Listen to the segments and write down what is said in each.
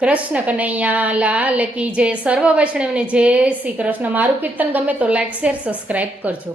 કૃષ્ણ કનૈયા લાલ કી જય. સર્વ વૈષ્ણવને જય શ્રી કૃષ્ણ. મારું કીર્તન ગમે તો લાઈક શેર સબસ્ક્રાઈબ કરજો.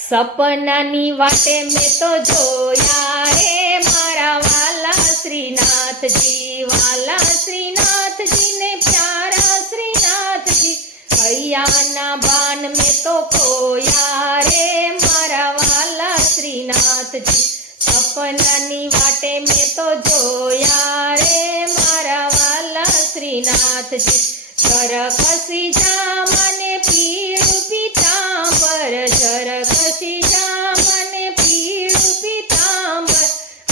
સપનાની વાટે મેં તો જોયા રે મારા વાલા શ્રીનાથજી, વાલા શ્રીનાથજીને પ્યારા શ્રીનાથજી. હૈયાના બાન મેં તો ખોયા રે મારા વાલા શ્રીનાથજી. સપનાની વાટે મેં તો જોયા રે મારા વાલા શ્રીનાથજી. ખસી જા મને પીળું પીતાંબર, ખસી જા મને પીળું પીતાંબર.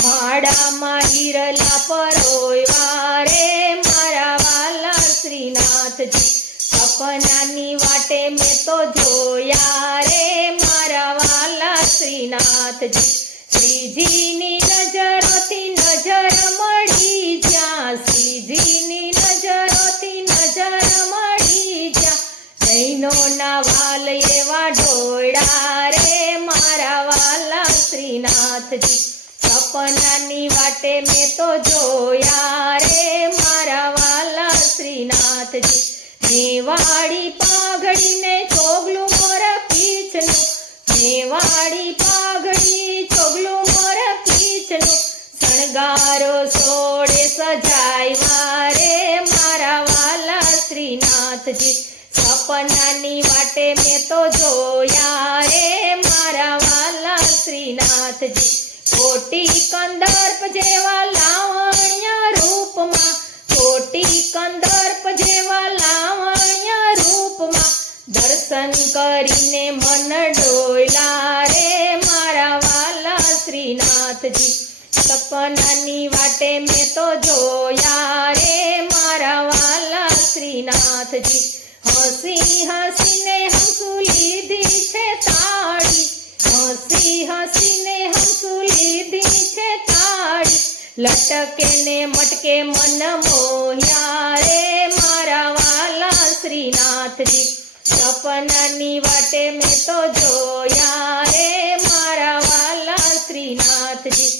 માળામાં હિરલા પરોયવા રે મારા વાલા શ્રીનાથજી. સપનાની વાટે મેં તો જોયા રે મારા વાલા શ્રીનાથજી. શ્રીજીની નજરોથી નજર મળી જ્યાં, શ્રીજીની નજરોથી નજર મળી જ્યાં. નૈનોના વાલ એવા ઢોળા રે મારા વાલા શ્રીનાથજી. સપનાની વાટે મેં તો જોયા રે મારા વાલા શ્રીનાથજી. મેવાડી પાઘડીને ચોગલું મોર પીછનું, મેવાડી પાઘડી ચોગલું મોર પીછનું. શણગારો સોળે સજાવ્યા રે મારા વાલા શ્રીનાથજી. સપનાની વાટે મેં તો જોયા રે મારા વાલા શ્રીનાથજી. કોટી કંદર્પ જેવા લાવણ્ય રૂપમાં, કોટી કંદર્પ જેવા લાવણ્ય રૂપમાં. દર્શન કરીને મન ડોયલા રે મારા વાલા શ્રીનાથજી. સપનાની વાટે મેં તો જોયા રે મારા વાલા શ્રીનાથજી. હસી હસીને હંસુ લીધી છે તાળી, હસી હસીને હંસુ લીધી છે તાળી. લટકે ને મટકે મન મોહ્યા રે મારા વાલા શ્રીનાથજી. સપનાની વાટે મેં તો જોયા રે મારા વાલા શ્રીનાથજી.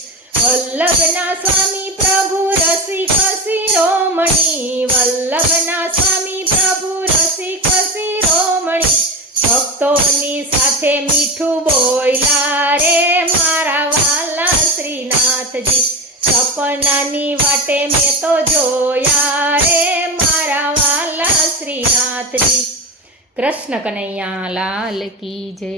વલ્લભના સ્વામી પ્રભુ રસિક શિરોમણી, વલ્લભના સ્વામી પ્રભુ રસિક શિરોમણી. ભક્તોની સાથે મીઠું બોલ્યા રે મારા વાલા શ્રીનાથજી. સપનાની વાટે મેં તો જોયા રે મારા વાલા શ્રીનાથજી. કૃષ્ણ કનૈયા લાલ કી જય.